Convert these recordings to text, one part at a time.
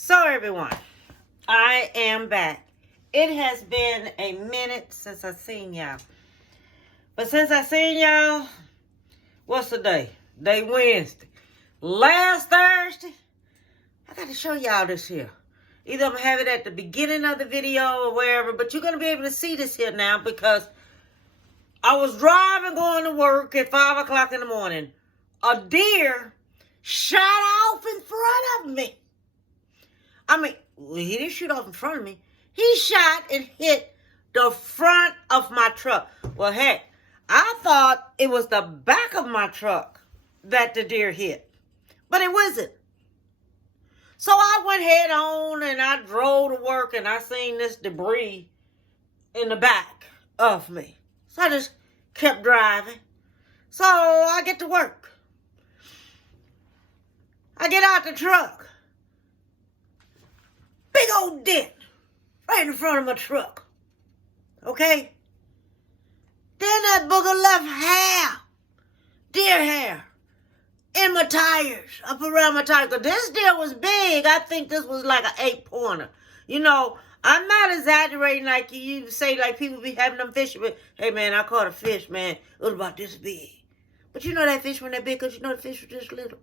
So everyone, I am back. It has been a minute since I seen y'all. But since I seen y'all, what's the day? Day Wednesday. Last Thursday, I got to show y'all this here. Either I'm going to have it at the beginning of the video or wherever, but you're going to be able to see this here now because I was driving going to work at 5 o'clock in the morning. A deer shot off in front of me. He didn't shoot off in front of me. He shot and hit the front of my truck. Well, heck, I thought it was the back of my truck that the deer hit. But it wasn't. So I went head on and I drove to work and I seen this debris in the back of me. So I just kept driving. So I get to work. I get out the truck. Big old dent right in front of my truck. Okay? Then that booger left hair, deer hair, in my tires, up around my tires. Because this deer was big. I think this was like an 8-pointer. You know, I'm not exaggerating like you say, like people be having them fish. But, hey, man, I caught a fish, man. It was about this big. But you know that fish wasn't that big because you know the fish was just little.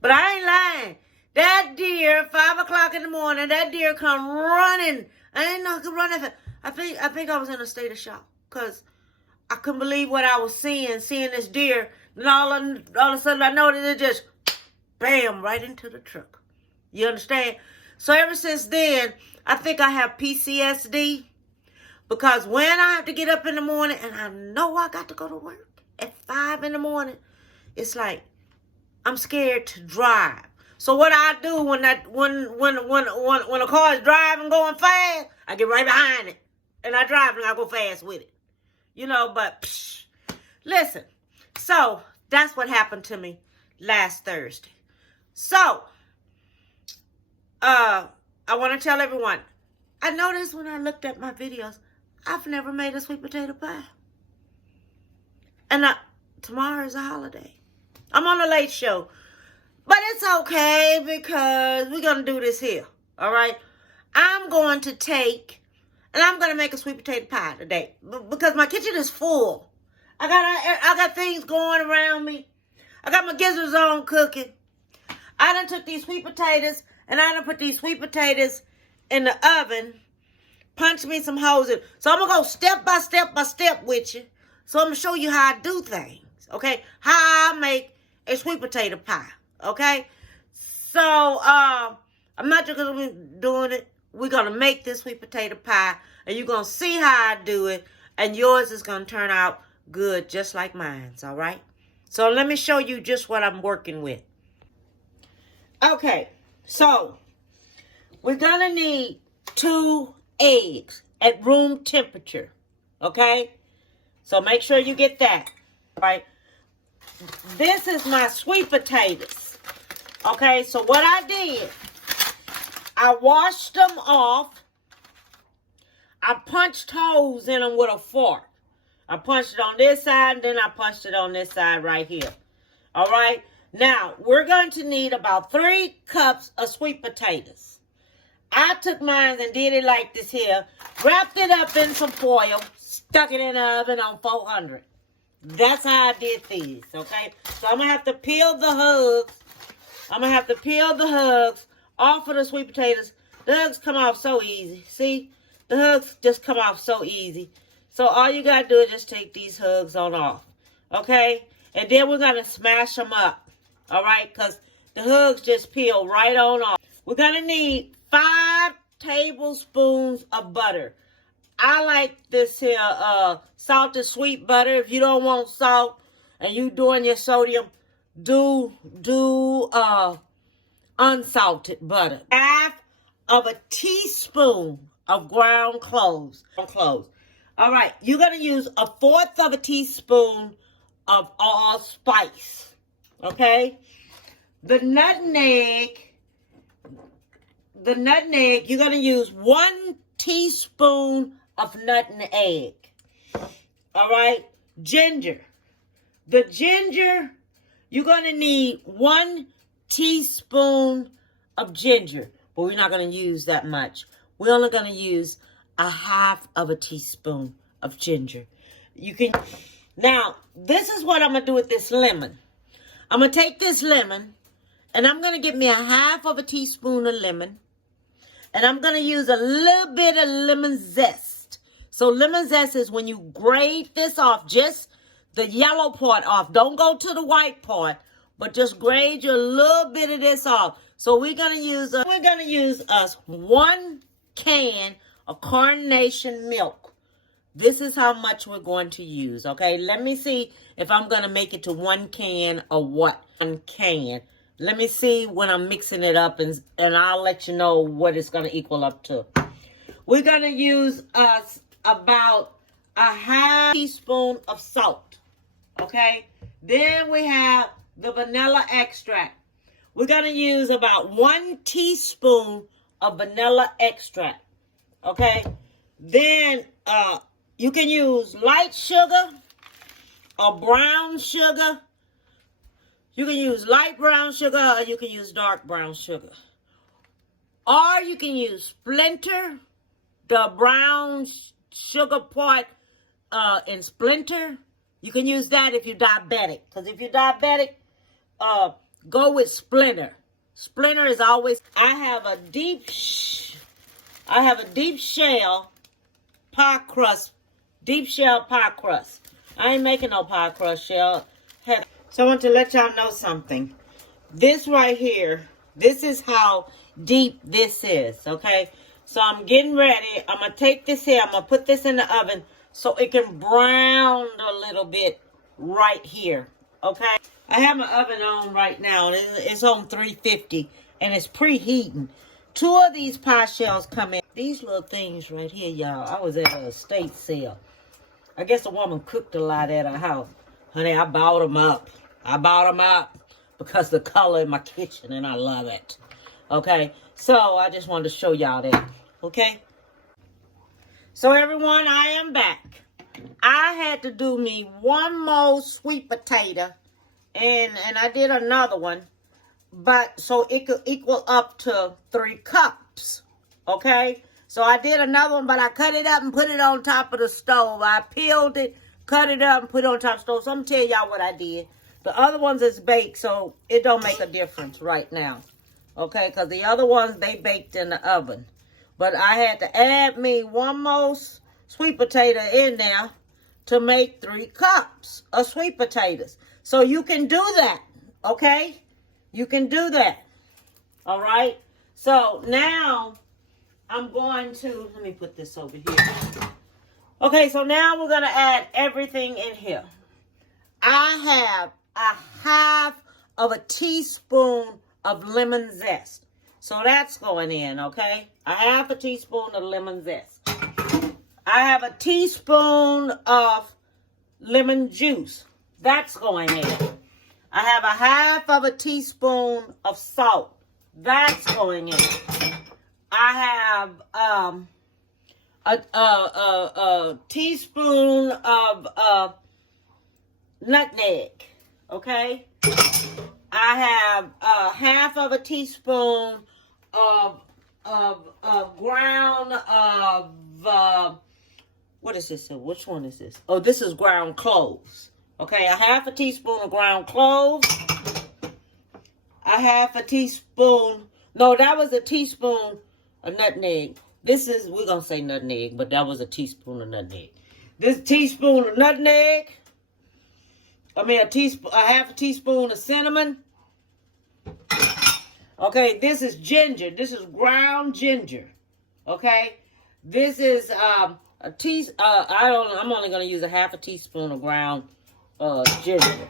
But I ain't lying. That deer, 5 o'clock in the morning, that deer come running. I didn't know it could run that fast. I think I was in a state of shock because I couldn't believe what I was seeing this deer. And all of a sudden I noticed it just, bam, right into the truck. You understand? So ever since then, I think I have PTSD because when I have to get up in the morning and I know I got to go to work at 5 in the morning, it's like I'm scared to drive. So what I do when a car is driving going fast, I get right behind it. And I drive and I go fast with it. You know, but listen. So that's what happened to me last Thursday. So I want to tell everyone, I noticed when I looked at my videos, I've never made a sweet potato pie. And tomorrow is a holiday. I'm on a late show. But it's okay because we're going to do this here. All right? I'm going to make a sweet potato pie today. Because my kitchen is full. I got things going around me. I got my gizzards on cooking. I done took these sweet potatoes and I done put these sweet potatoes in the oven. Punch me some holes in. So I'm going to go step by step with you. So I'm going to show you how I do things. Okay? How I make a sweet potato pie. Okay, so I'm not just going to be doing it. We're going to make this sweet potato pie, and you're going to see how I do it, and yours is going to turn out good just like mine's, all right? So let me show you just what I'm working with. Okay, so we're going to need 2 eggs at room temperature, okay? So make sure you get that, all right? This is my sweet potatoes. Okay, so what I did, I washed them off. I punched holes in them with a fork. I punched it on this side, and then I punched it on this side right here. All right, now we're going to need about 3 cups of sweet potatoes. I took mine and did it like this here. Wrapped it up in some foil, stuck it in the oven on 400. That's how I did these, okay? So I'm going to have to peel the hugs. Off of the sweet potatoes. The hugs come off so easy. See? The hugs just come off so easy. So all you got to do is just take these hugs on off. Okay? And then we're going to smash them up. All right? Because the hugs just peel right on off. We're going to need 5 tablespoons of butter. I like this here salted sweet butter. If you don't want salt and you doing your sodium, do unsalted butter. 1/2 teaspoon of ground cloves. All right, you're going to use 1/4 teaspoon of allspice. Okay? The nutmeg, you're going to use 1 teaspoon of nutmeg. All right? Ginger. The ginger, you're going to need 1 teaspoon of ginger. but we're not going to use that much. We're only going to use a half of a teaspoon of ginger. You can, now, this is what I'm going to do with this lemon. I'm going to take this lemon, and I'm going to get me a half of a teaspoon of lemon, and I'm going to use a little bit of lemon zest. So lemon zest is when you grate this off, just the yellow part off. Don't go to the white part, but just grade you a little bit of this off. So we're going to use us 1 can of carnation milk. This is how much we're going to use, okay? Let me see if I'm going to make it to 1 can or what. 1 can. Let me see when I'm mixing it up, and I'll let you know what it's going to equal up to. We're going to use us about a half teaspoon of salt, okay? Then we have the vanilla extract. We're going to use about 1 teaspoon of vanilla extract, okay? Then you can use light sugar or brown sugar. You can use light brown sugar or you can use dark brown sugar. Or you can use splinter, the brown sugar part in splinter. You can use that if you're diabetic. Because if you're diabetic, go with splinter. Splinter is always, I have a deep shell pie crust. Deep shell pie crust. I ain't making no pie crust shell. So I want to let y'all know something. This right here, this is how deep this is, okay? So I'm getting ready. I'm going to take this here. I'm going to put this in the oven so it can brown a little bit right here, okay? I have my oven on right now. It's on 350 and it's preheating. 2 of these pie shells come in. These little things right here, y'all. I was at a estate sale. I guess a woman cooked a lot at her house. Honey, I bought them up. I bought them up because the color in my kitchen and I love it. Okay, so I just wanted to show y'all that. Okay, so everyone, I am back. I had to do me 1 more sweet potato, and I did another one, but so it could equal up to 3 cups. Okay, so I did another one, but I cut it up and put it on top of the stove. I peeled it, cut it up, and put it on top of the stove. So I'm going to tell y'all what I did. The other ones is baked, so it don't make a difference right now. Okay, because the other ones, they baked in the oven. But I had to add me 1 more sweet potato in there to make 3 cups of sweet potatoes. So you can do that, okay? You can do that, all right? So now I'm going to, let me put this over here. Okay, so now we're going to add everything in here. I have a half of a teaspoon of lemon zest. So that's going in, okay? A half a teaspoon of lemon zest. I have a teaspoon of lemon juice. That's going in. I have a half of a teaspoon of salt. That's going in. I have a teaspoon of nutmeg, okay? I have half of a teaspoon of ground what is this? Which one is this? Oh, this is ground cloves. Okay, a half a teaspoon of ground cloves. A half a teaspoon. No, that was a teaspoon of nutmeg. This is, we're going to say nutmeg, but that was a teaspoon of nutmeg. This teaspoon of nutmeg. I mean, a half a teaspoon of cinnamon. Okay, this is ginger. This is ground ginger. Okay, this is I'm only going to use a half a teaspoon of ground ginger.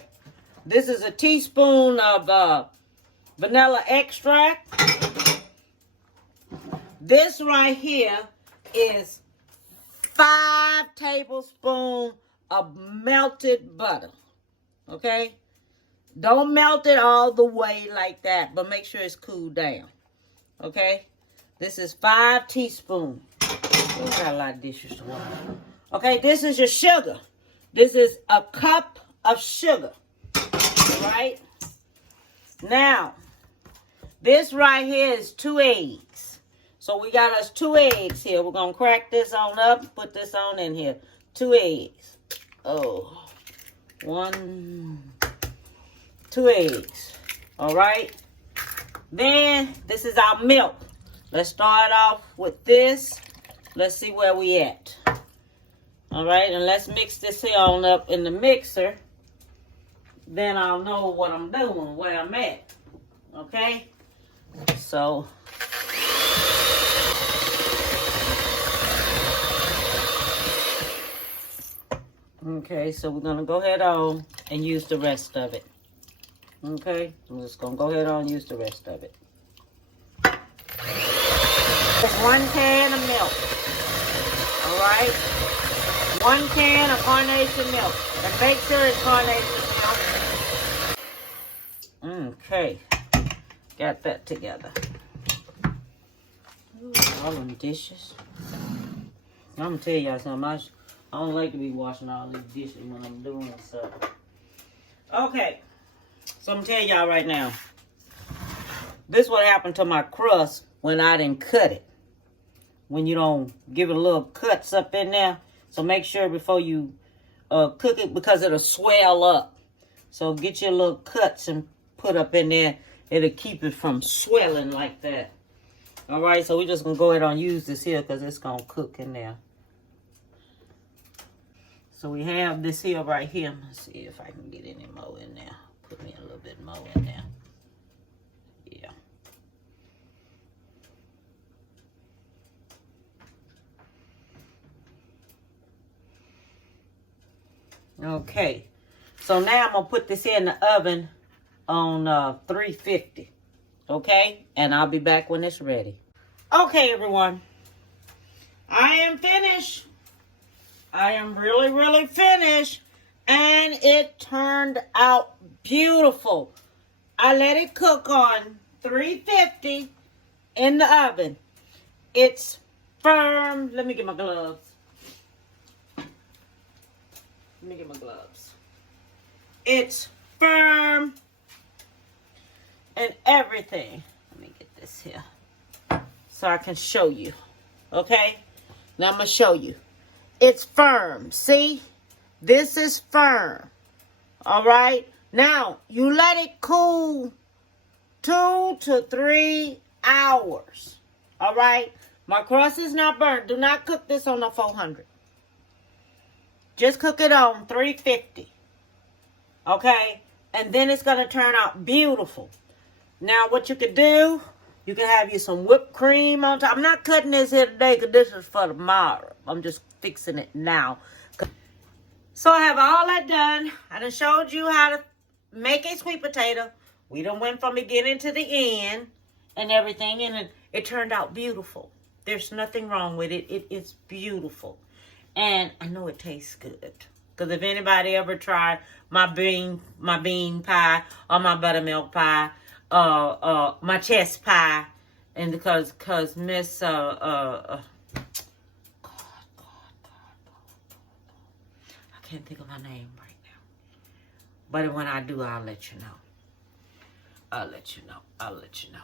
This is a teaspoon of vanilla extract. This right here is 5 tablespoons of melted butter. Okay? Don't melt it all the way like that, but make sure it's cooled down. Okay? This is 5 teaspoons. We've got a lot of dishes to wash. Okay, this is your sugar. This is a cup of sugar. All right? Now, this right here is 2 eggs. So we got us 2 eggs here. We're going to crack this on up, put this on in here. 2 eggs. Oh, 2 eggs. All right. Then this is our milk. Let's start off with this. Let's see where we at. All right, and let's mix this here on up in the mixer. Then I'll know what I'm doing, where I'm at. Okay? So, okay, so we're going to go ahead on and use the rest of it. Okay? I'm just going to go ahead on and use the rest of it. Just 1 can of milk. All right? 1 can of carnation milk. And make sure it's carnation milk. Okay. Got that together. Ooh, all them dishes. I'm going to tell y'all something. I don't like to be washing all these dishes when I'm doing stuff. Okay. So I'm going to tell y'all right now. This is what happened to my crust when I didn't cut it. When you don't give it a little cuts up in there. So make sure before you cook it, because it'll swell up. So get your little cuts and put up in there. It'll keep it from swelling like that. All right, so we're just going to go ahead and use this here because it's going to cook in there. So we have this here right here. Let's see if I can get any more in there. Put me a little bit more in there. Yeah. Okay, so now I'm going to put this in the oven on 350, okay? And I'll be back when it's ready. Okay, everyone. I am finished. I am really, really finished. And it turned out beautiful. I let it cook on 350 in the oven. It's firm. Let me get my gloves. Let me get my gloves. It's firm and everything. Let me get this here so I can show you. Okay? Now I'm going to show you. It's firm. See? This is firm. All right? Now, you let it cool 2 to 3 hours. All right? My crust is not burnt. Do not cook this on the 400. Just cook it on 350. Okay? And then it's going to turn out beautiful. Now, what you could do, you can have you some whipped cream on top. I'm not cutting this here today because this is for tomorrow. I'm just fixing it now. So I have all that done. I done showed you how to make a sweet potato. We done went from beginning to the end and everything. And it turned out beautiful. There's nothing wrong with it. It is beautiful. And I know it tastes good. Because if anybody ever tried my bean pie or my buttermilk pie, my chest pie, and because Miss I can't think of my name right now. But when I do, I'll let you know. I'll let you know. I'll let you know.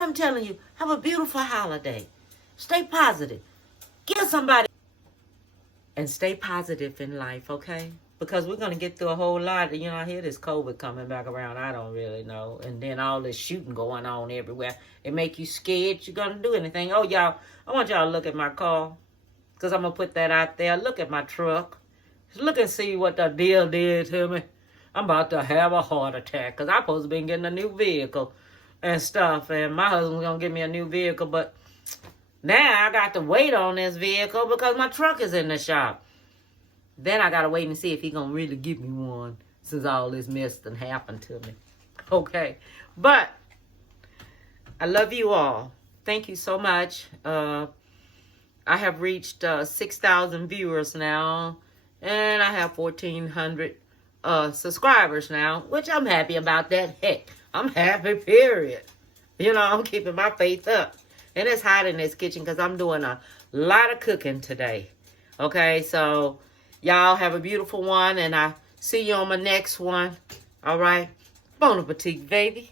I'm telling you, have a beautiful holiday. Stay positive. Give somebody. And stay positive in life, okay? Because we're going to get through a whole lot. You know, I hear this COVID coming back around. I don't really know. And then all this shooting going on everywhere. It make you scared you're going to do anything. Oh, y'all, I want y'all to look at my car. Because I'm going to put that out there. Look at my truck. Look and see what the deal did to me. I'm about to have a heart attack. Because I'm supposed to be getting a new vehicle and stuff. And my husband's going to give me a new vehicle. But now I got to wait on this vehicle because my truck is in the shop. Then I got to wait and see if he's going to really give me one since all this mess done happened to me. Okay. But I love you all. Thank you so much. I have reached 6,000 viewers now. And I have 1,400 subscribers now, which I'm happy about that. Heck, I'm happy, period. You know, I'm keeping my faith up. And it's hot in this kitchen because I'm doing a lot of cooking today. Okay, so y'all have a beautiful one. And I see you on my next one. All right. Bon appetit, baby.